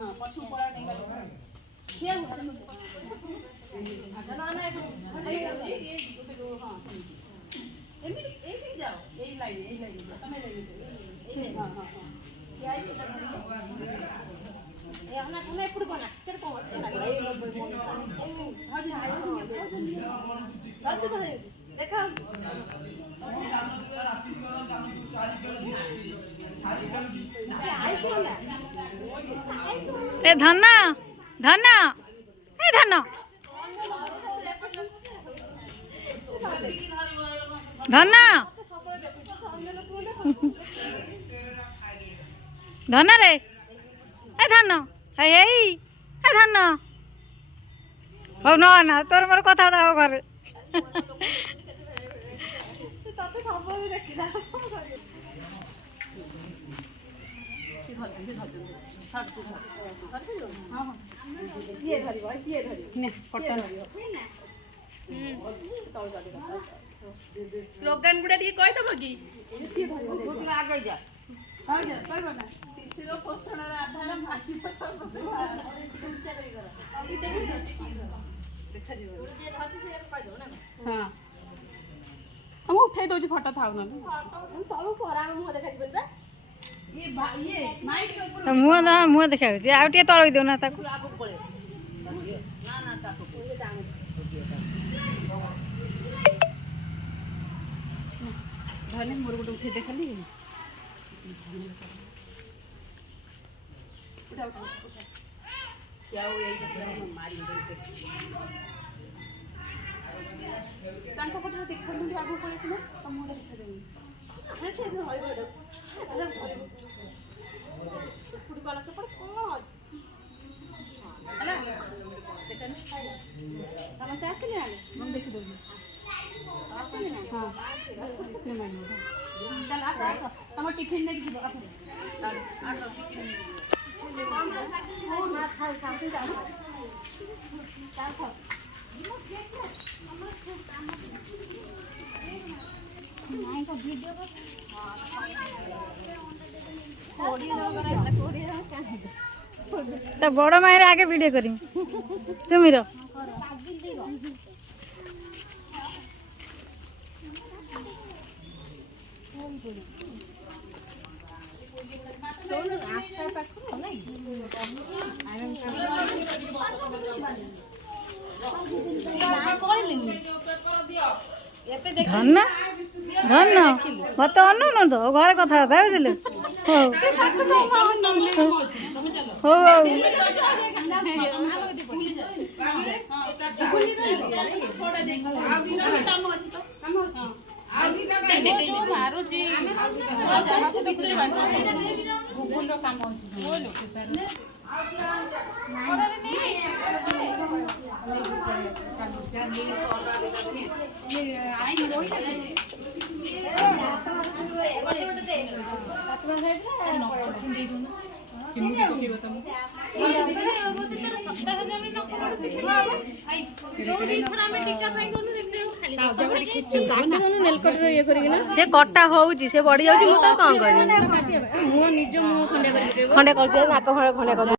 हां पछु पड़ा नहीं गलो क्या हुआ ना ना ये गोटे रो हां एमी एमी जाओ यही लाइन तमे लाइन हां हां हां क्या है ए हमना तमे एपड़ बना केर को अच्छे ना ए हां जी तो है देखा ए धन्ना धन्ना ए धन्ना धन्ना धन्ना रे ए धन्ना हे ए धन्ना हो न ना तोर मोर कथा दाओ घर तते सब देखिला स्लोगन गुड़ा टी कहि दबो की आगे जा हां जा कहबो ना शिरो पोषण रा आधार माटी पर उच्चा करी कर अभी देखा जीव जे धरती से कहि दो ना हां हम उठाई दो जी फोटो थाउ ना हम तळु परा मुह देखा जीवन बे ये माइक के ऊपर मुह देखा आ तल दो ना ना ना ताको धने मोर गोटे उठे देखली उठा क्या हो यही मारी कांटा पटरा देखलु आगु पड़े ना तम मोर देखा देनी हां से होय बड अरे घरे फुड कला से पड़ कोन हला देखन समस्या आसले हम देखि दो आसले ना हां कितने महीने चल आ हम टिफिन लेके जीव आ ना खाओ साथे जाओ चल खाओ नहीं का वीडियो तो बड़ मायर आगे वीडियो करी चुमीर धन्ना धन्ना मत अनु तो घर कथा बुझे हो से कटा होउची से बढ़ी जाउची मु तो कौन करी मु निज मु खंडे कर नाक खंडे कर